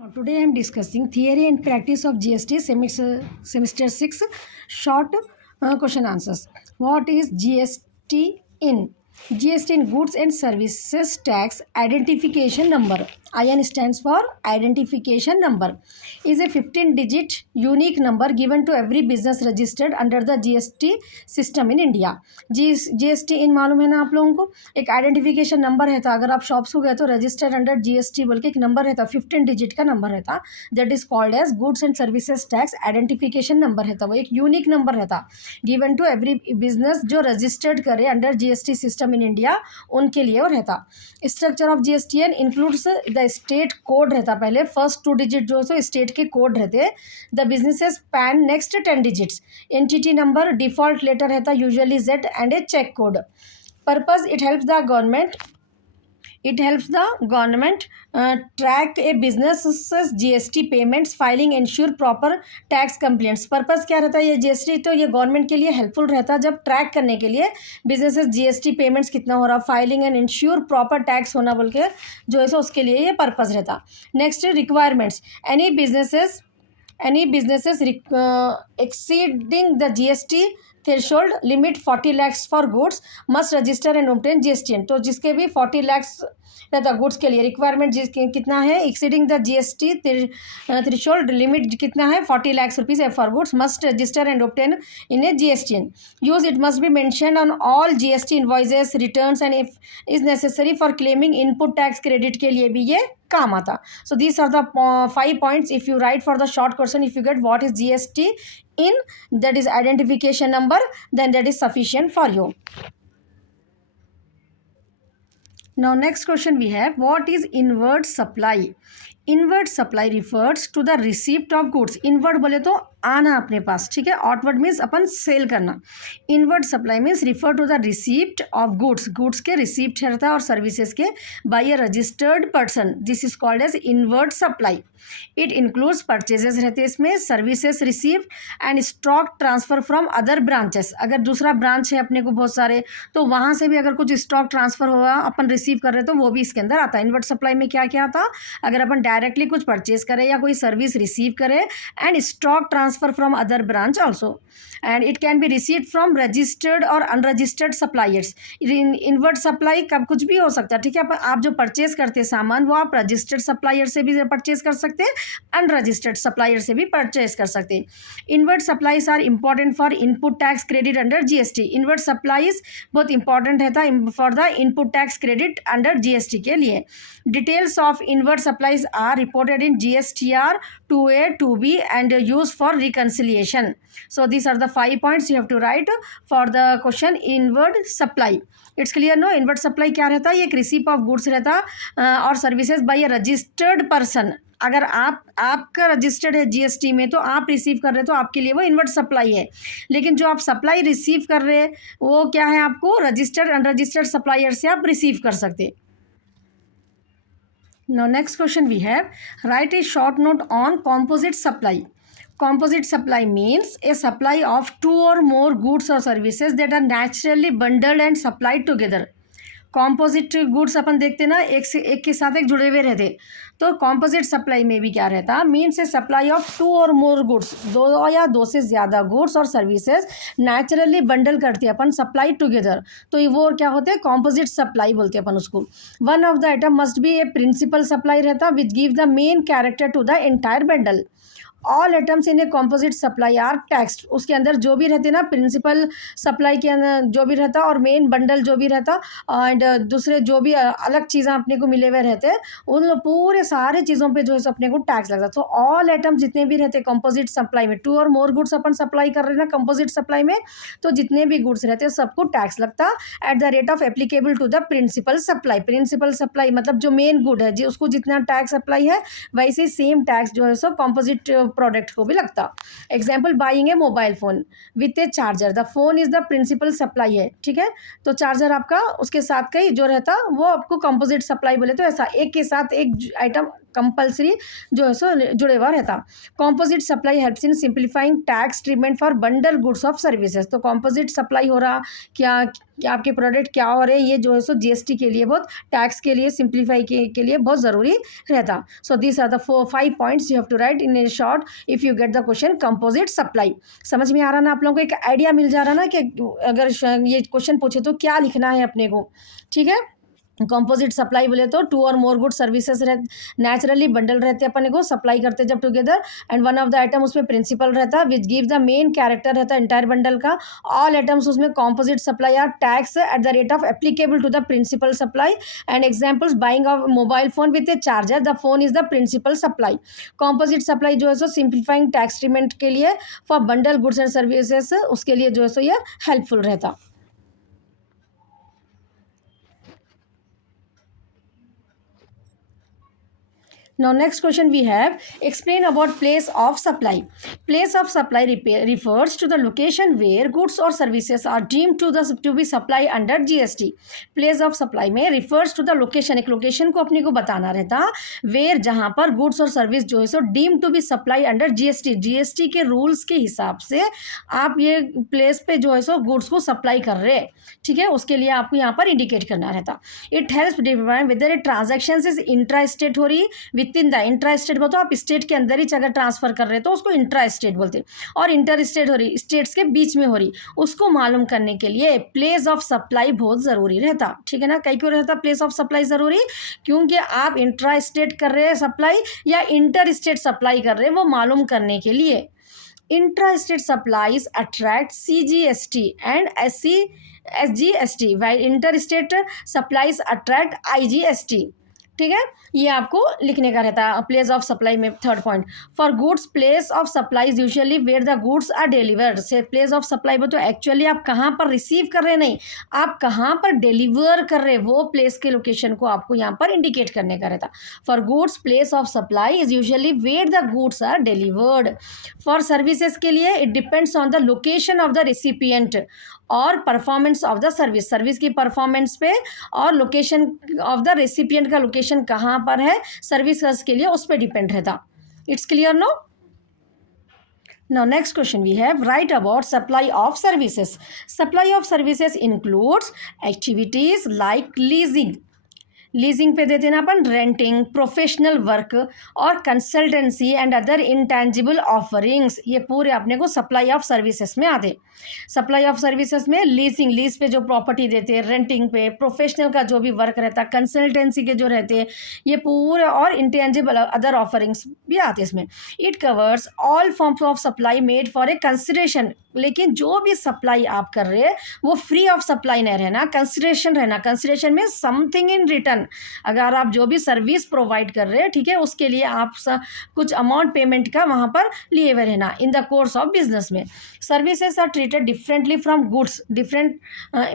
Today I am discussing theory and practice of GST semester 6 short question answers. What is GST in? GST in Goods and Services Tax Identification Number. IN stands for Identification Number. Is a 15-digit unique number given to every business registered under the GST system in India. GST इन मालूम है ना आप लोगों को? एक identification number रहता, अगर आप शॉप्स को गए तो रजिस्टर्ड अंडर GST बोल के एक नंबर रहता, 15 डिजिट का नंबर रहता, that is called as goods and services tax identification number रहता. वो एक यूनिक नंबर रहता गिवन टू एवरी बिजनेस जो रजिस्टर्ड करे under GST system in India, उनके लिए वो रहता. Structure of GSTN includes the state code रहता, पहले फर्स्ट 2 डिजिट जो है स्टेट के कोड रहते. The businesses PAN next 10 digits. Entity number default letter रहता usually Z and a check code. Purpose, it helps the government track a business's GST payments, filing, ensure proper tax compliance. Purpose क्या रहता है ये GST? तो ये government के लिए helpful रहता है जब ट्रैक करने के लिए बिजनेसेस GST पेमेंट्स कितना हो रहा, filing and ensure proper tax होना बोल के जो है सो उसके लिए ये पर्पज़ रहता. Next requirements. Any businesses exceeding the GST threshold limit 40 lakhs for goods must register and obtain GSTN. तो जिसके भी 40 lakhs रहता गुड्स के लिए रिक्वायरमेंट जिसके कितना है, exceeding the GST threshold limit कितना है 40 lakhs rupees for goods must register and obtain in a GSTN. Use it must be mentioned on all GST invoices returns and if is necessary for claiming input tax credit के लिए भी ये काम आता. So these are the 5 points. If you write for the short question, if you get what is GST in, that is identification number, then that is sufficient for you. Now next question we have, what is inward supply? Inward supply refers to the receipt of goods. Inward बोले तो आना अपने पास, ठीक है. Outward means अपन sell करना. Inward supply means refer to the receipt of goods. Goods के रिसीप्ट रहता है और सर्विसेज के by a registered person. This is called as inward supply. It includes purchases रहते हैं इसमें, services received and stock transfer from other branches. अगर दूसरा ब्रांच है अपने को बहुत सारे, तो वहाँ से भी अगर कुछ स्टॉक ट्रांसफर हुआ अपन रिसीव कर रहे तो वो भी इसके अंदर आता है. इनवर्ड सप्लाई में क्या क्या आता, अगर अपन डायरेक्टली कुछ परचेज करें या कोई सर्विस रिसीव करें and stock transfer from other branch also, and it can be received from registered और अनरजिस्टर्ड सप्लायर्स. इनवर्ड सप्लाई कब कुछ भी हो सकता है, ठीक है. आप जो परचेज करते हैं सामान वो आप रजिस्टर्ड सप्लायर से भी परचेज कर सकते हैं, अनरजिस्टर्ड सप्लायर से भी परचेज कर सकते हैं. Inward supplies are important for input tax credit under GST. Inward supplies बहुत इंपॉर्टेंट रहता है for the input tax credit under GST के लिए. Details of inward supplies are reported in GSTR 2A 2B and used for reconciliation. So these are the 5 points you have to write for the question inward supply. It's clear no? Inward supply क्या रहता है, ये एक receipt of goods रहता और services by a registered person. अगर आपका registered है GST में तो आप रिसीव कर रहे हो तो आपके लिए वो इनवर्ड सप्लाई है. लेकिन जो आप सप्लाई रिसीव कर रहे हैं वो क्या है, आपको रजिस्टर्ड अनरजिस्टर्ड सप्लायर से आप रिसीव कर सकते हैं. Now next question we have, write a short note on composite supply. Composite supply means a supply of 2 or more goods or services that are naturally bundled and supplied together. Composite goods अपन देखते ना एक के साथ एक जुड़े हुए रहते, तो कॉम्पोजिट सप्लाई में भी क्या रहता, मीन्स ए सप्लाई ऑफ 2 और मोर गुड्स, 2 या 2 से ज़्यादा गुड्स और सर्विसेज नेचुरली बंडल करती है अपन, सप्लाई टुगेदर, तो वो क्या होते हैं, कॉम्पोजिट सप्लाई बोलते हैं अपन उसको. One of the item must be a principal supply रहता which give the main character to the entire bundle. All items in a composite supply are taxed. उसके अंदर जो भी रहते ना, प्रिंसिपल सप्लाई के अंदर जो भी रहता और मेन बंडल जो भी रहता एंड दूसरे जो भी अलग चीज़ें अपने को मिले हुए रहते, उन पूरे सारे चीज़ों पे जो है अपने को टैक्स लगता. तो ऑल आइटम्स जितने भी रहते कॉम्पोजिट सप्लाई में, 2 और मोर गुड्स अपन सप्लाई कर रहे हैं ना कॉम्पोजिट सप्लाई में, तो जितने भी गुड्स रहते हैं सबको टैक्स लगता at the rate of applicable to the principal supply. Principal supply मतलब जो मेन गुड है जी, उसको जितना टैक्स अप्लाई है वैसे सेम टैक्स जो है सो कॉम्पोजिट प्रोडक्ट को भी लगता. Example, buying a mobile phone with a charger, the phone is the principal supply है, ठीक है. तो चार्जर आपका उसके साथ का ही जो रहता वो आपको कंपोजिट सप्लाई बोले, तो ऐसा एक के साथ एक आइटम कंपल्सरी जो है सो जुड़े हुआ रहता। Composite supply helps in simplifying tax treatment for bundle goods of services. तो कॉम्पोजिट सप्लाई हो रहा, क्या आपके प्रोडक्ट क्या हो रहे, ये जो है सो जीएसटी के लिए बहुत, टैक्स के लिए सिंप्लीफाई के लिए बहुत ज़रूरी रहता। So this are the 5 points you have to write in a short if you get the question composite supply. समझ में आ रहा ना आप लोगों को, एक आइडिया मिल जा रहा ना कि अगर ये क्वेश्चन पूछे तो क्या लिखना है अपने को, ठीक है। कंपोजिट सप्लाई बोले तो 2 और more good services naturally bundle रहते हैं अपने को, सप्लाई करते जब together, and one of the item उसमें प्रिंसिपल रहता which give the main character रहता इंटायर बंडल का। ऑल आइटम्स उसमें composite supply are tax at the rate of applicable to the principal supply. And examples buying of mobile phone with a charger, the phone is the principal supply. Composite supply जो है सो simplifying tax treatment के लिए for bundle goods and services, उसके लिए जो है सो ये helpful रहता। Now next question we have, explain about place of supply. Place of supply refers to the location where goods or services are deemed to be supplied under GST. Place of supply में refers to the location, एक location को अपने को बताना रहता where, जहाँ पर goods और service जो है सो deemed to be supplied under GST, GST के rules के हिसाब से आप ये place पे जो है सो goods को supply कर रहे हैं, ठीक है, उसके लिए आपको यहाँ पर indicate करना रहता। It helps define whether a transaction is intra-state हो रही with in the, intra state बोलते हो आप स्टेट के अंदर ही अगर ट्रांसफर कर रहे हो तो उसको इंट्रा स्टेट बोलते हैं, और इंटर स्टेट हो रही, स्टेट्स के बीच में हो रही, उसको मालूम करने के लिए प्लेस ऑफ सप्लाई बहुत ज़रूरी रहता, ठीक है ना। कई क्यों रहता प्लेस ऑफ सप्लाई ज़रूरी, क्योंकि आप इंट्रा स्टेट कर रहे हैं सप्लाई या इंटर स्टेट सप्लाई कर रहे हैं वो मालूम करने के लिए। Intra state supplies attract CGST and SGST, while inter state supplies attract IGST, ठीक है। ये आपको लिखने का रहता है प्लेस ऑफ सप्लाई में। Third point, for goods place of supply is usually where the goods are delivered. से प्लेस ऑफ सप्लाई में तो एक्चुअली आप कहाँ पर रिसीव कर रहे, नहीं आप कहाँ पर डिलीवर कर रहे, वो प्लेस के लोकेशन को आपको यहाँ पर इंडिकेट करने का रहता। For goods place of supply is usually where the goods are delivered. For services के लिए it depends on the location of the recipient और performance of the service, service की परफॉर्मेंस पे और लोकेशन ऑफ द रेसिपिएंट का location कहाँ पर है सर्विस के लिए, उस पर डिपेंड रहता। It's clear no. Now next question we have, write about supply of services. Supply of services includes activities like leasing, leasing पे देते ना अपन, रेंटिंग, प्रोफेशनल वर्क और consultancy and other intangible offerings, ये पूरे अपने को सप्लाई ऑफ सर्विसेज में आते। सप्लाई ऑफ सर्विसेज में लीजिंग, लीज पे जो प्रॉपर्टी देते हैं, रेंटिंग पे, प्रोफेशनल का जो भी वर्क रहता है, कंसल्टेंसी के जो रहते हैं, ये पूरे, और इंटेंजिबल अदर ऑफरिंग्स भी आते हैं इसमें। It covers all forms of supply made for a consideration, लेकिन जो भी सप्लाई आप कर रहे हैं वो फ्री ऑफ सप्लाई नहीं रहना, कंसिडरेशन रहना। कंसिडरेशन में समथिंग इन रिटर्न, अगर आप जो भी सर्विस प्रोवाइड कर रहे हैं, ठीक है, उसके लिए आप कुछ अमाउंट पेमेंट का वहाँ पर लिए हुए रहना in the course of business में। Services are treated differently from goods, different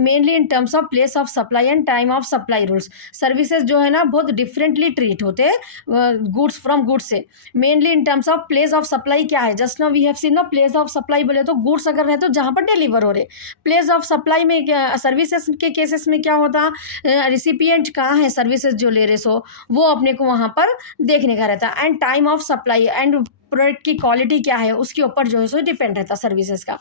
mainly in terms of place of supply and time of supply rules. Services जो है ना बहुत डिफरेंटली ट्रीट होते हैं गुड्स फ्रॉम गुड्स से, mainly in terms of place of supply क्या है, just now we have seen ना, प्लेस ऑफ सप्लाई बोले तो गुड्स अगर रहते तो जहाँ पर डिलीवर हो रहे, प्लेस ऑफ सप्लाई में सर्विसेज के केसेस में क्या होता, रिसिपिएंट कहाँ है सर्विसेज जो ले रहे सो वो अपने को वहाँ पर देखने का रहता। And time of supply and product की क्वालिटी क्या है उसके ऊपर जो है सो डिपेंड रहता सर्विसेज का।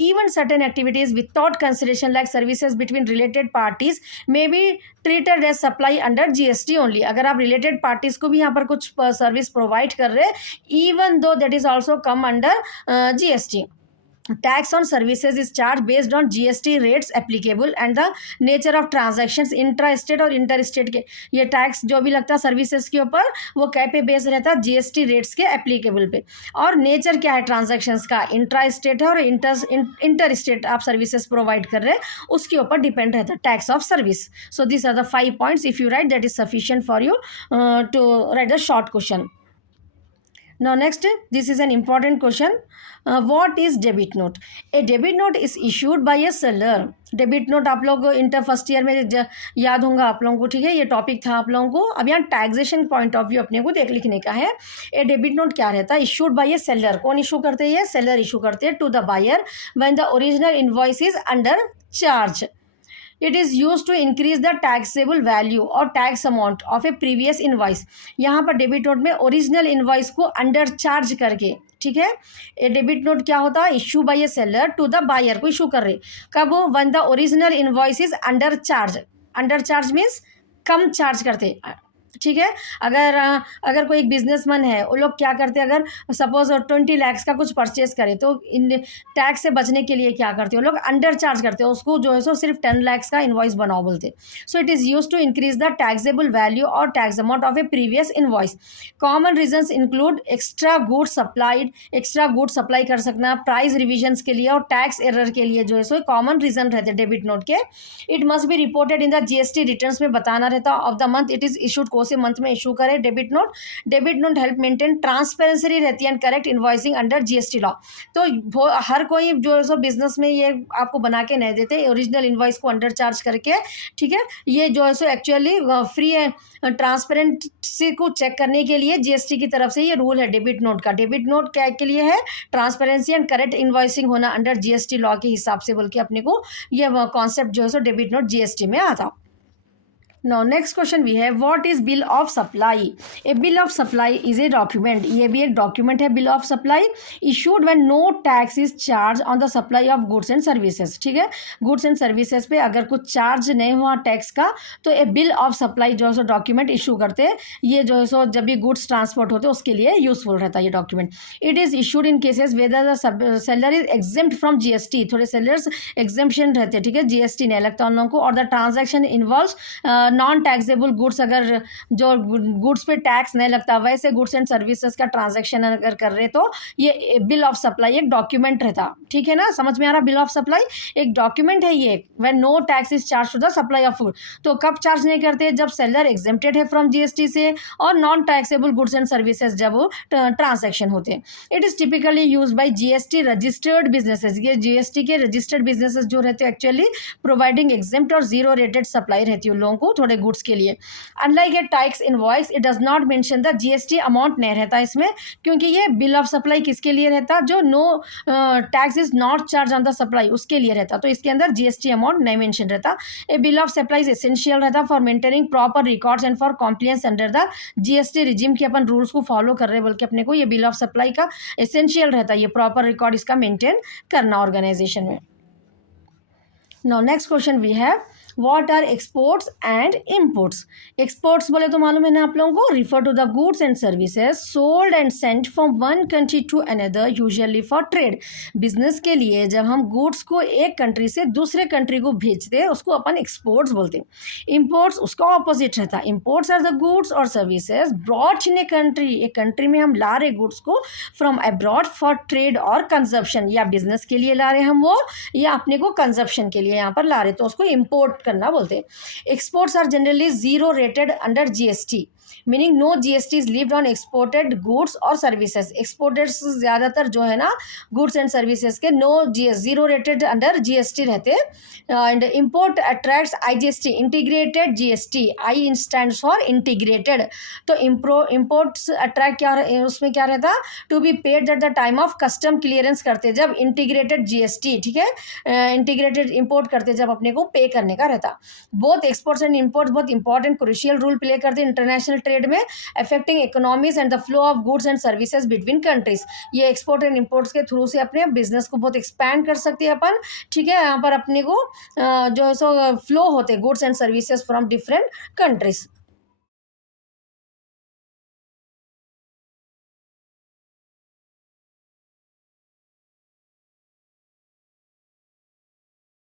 Even certain activities without consideration like services between related parties may be treated as supply under GST only. अगर आप रिलेटेड पार्टीज को भी यहाँ पर कुछ सर्विस प्रोवाइड कर रहे, even though that is also come under GST। Tax on services is charged based on GST rates applicable and the nature of transactions intra-state और inter-state के, ये टैक्स जो भी लगता है सर्विसेज के ऊपर वो क्या पे बेस रहता है, GST रेट्स के एप्लीकेबल पे। और नेचर क्या है ट्रांजैक्शंस का, इंट्रा-स्टेट है और इंटर-स्टेट आप सर्विसेज प्रोवाइड कर रहे हैं उसके ऊपर डिपेंड रहता है tax of service. So this are the 5 points, if you write that is sufficient for you to write the short question. Now next, this is an important question. What is debit note? A debit note is issued by a seller. Debit note आप लोग inter first year में याद होगा आप लोगों को, ठीक है, ये टॉपिक था आप लोगों को। अब यहाँ टैक्सेशन पॉइंट ऑफ व्यू अपने को लिखने का है। ए डेबिट नोट क्या रहता है, इशूड बाय ए सेलर। कौन इशू करते हैं, सेलर इशू करते हैं to the buyer when the original invoice is under charge. It is use to increase the taxable value और tax amount of a previous invoice. यहाँ पर debit note में original invoice को under charge करके, ठीक है। ये डेबिट नोट क्या होता है? Issue by a seller to the buyer, को इशू कर रहे कब? One the original invoice is under charge. Under charge means come charge करते, ठीक है। अगर कोई एक बिजनेसमैन है, वो लोग क्या करते हैं, अगर सपोज 20 लाख का कुछ परचेज करे तो इन टैक्स से बचने के लिए क्या करते हैं वो लोग? अंडर चार्ज करते हैं उसको, जो है सो सिर्फ 10 लाख का इनवॉइस बनाओ बोलते। So it is use to increase the taxable value और tax amount of a previous invoice. Common reasons include extra goods supplied, extra goods supply कर सकना, प्राइस रिविजन्स के लिए और टैक्स एरर के लिए, जो है सो कॉमन रीजन रहते हैं डेबिट नोट के। It must be reported in the GST returns में बताना रहता of the month it is issued, कौन से मंथ में इशू करे debit note. Debit note help maintain transparency रहती है and correct invoicing under GST law. तो हर कोई जो है सो बिजनेस में ये आपको बना के नहीं देते ओरिजिनल इनवॉइस को अंडर चार्ज करके, ठीक है। ये जो है सो एक्चुअली फ्री है, ट्रांसपेरेंसी को चेक करने के लिए जीएसटी की तरफ से ये रूल है डेबिट नोट का। डेबिट नोट क्या के लिए है? ट्रांसपेरेंसी एंड करेक्ट इनवॉइसिंग होना अंडर जीएसटी लॉ के हिसाब से, बोल के अपने को ये कॉन्सेप्ट जो है सो डेबिट नोट जीएसटी में आता। Now next question we have, what is bill of supply? A bill of supply is a document, ये भी एक document है bill of supply, issued when no tax is charged on the supply of goods and services, ठीक है। goods and services पे अगर कुछ charge नहीं हुआ टैक्स का तो ए बिल ऑफ सप्लाई जो है सो डॉक्यूमेंट इशू करते हैं। ये जो है सो जब भी गुड्स ट्रांसपोर्ट होते हैं उसके लिए यूजफुल रहता है ये document. It is issued in cases whether the seller is exempt from GST, थोड़े सेलर्स एग्जेम्पशन रहते हैं, ठीक है, जीएसटी नहीं लगता उन लोगों को, और the transaction involves non taxable goods, अगर जो गुड्स पे टैक्स नहीं लगता वैसे गुड्स एंड सर्विसेज का ट्रांजैक्शन अगर कर रहे तो ये बिल ऑफ सप्लाई एक डॉक्यूमेंट रहता, ठीक है ना। समझ में आ रहा? बिल ऑफ सप्लाई एक डॉक्यूमेंट है ये, when no tax is charge to the supply of food. तो कब चार्ज नहीं करते? जब सेलर एग्जेम्प्टेड है फ्रॉम जीएसटी से, और non taxable goods and services जब ट्रांजैक्शन होते हैं। It is typically use by GST registered businesses, ये जीएसटी के रजिस्टर्ड बिजनेसेस जो रहते हैं एक्चुअली प्रोवाइडिंग एग्जेम्प्ट और जीरो रेटेड सप्लाई रहती है उन लोगों को थोड़े गुड्स के लिए। Unlike A tax invoice it does not mention the GST amount नहीं रहता इसमें, क्योंकि ये बिल ऑफ सप्लाई किसके लिए रहता? जो no tax is not charge on the supply उसके लिए रहता, तो इसके अंदर जीएसटी अमाउंट नहीं मेंशन रहता। A bill of supply is essential रहता for maintaining proper records and for compliance under the GST regime के अपन रूल्स को फॉलो कर रहे हैं बोल के अपने को ये बिल ऑफ सप्लाई का एसेंशियल रहता है, ये प्रॉपर रिकॉर्ड इसका मेंटेन करना ऑर्गेनाइजेशन में। Now next question we have, what are exports and imports? Exports बोले तो मालूम है ना आप लोगों को, refer to the goods and services sold and sent from one country to another usually for trade. Business के लिए जब हम गुड्स को एक कंट्री से दूसरे कंट्री को भेजते हैं उसको अपन एक्सपोर्ट्स बोलते हैं। इम्पोर्ट्स उसका ऑपोजिट रहता है। इम्पोर्ट्स आर द गुड्स और services brought in a country, एक कंट्री में हम ला रहे गुड्स को फ्रॉम अब्रॉड फॉर ट्रेड और कंजप्शन, या बिजनेस के लिए ला रहे हम वो, या अपने को कंजप्शन के लिए यहाँ पर ला रहे तो उसको इम्पोर्ट करना बोलते हैं। Exports are generally zero rated under GST, meaning no GST is levied on exported goods और सर्विसेज। एक्सपोर्टेड ज़्यादातर जो है ना गुड्स एंड सर्विसेज के no zero rated under GST रहते हैं। And import attracts IGST, integrated GST, I stands for integrated. तो imports attract क्या उसमें क्या रहता? To be paid at the time of custom clearance करते जब इंटीग्रेटेड जीएसटी, ठीक है, इंटीग्रेटेड इम्पोर्ट करते जब अपने को पे करने का रहता। बोथ एक्सपोर्ट्स एंड इम्पोर्ट्स बहुत इंपॉर्टेंट क्रूशियल रोल प्ले करते हैं इंटरनेशनल ट्रेड में, affecting economies and the flow of goods and services between countries. ये एक्सपोर्ट एंड इम्पोर्ट्स के थ्रू से अपने बिजनेस को बहुत एक्सपैंड कर सकती है अपन, ठीक है। यहाँ पर अपने को जो है सो फ्लो होते goods and services from different countries.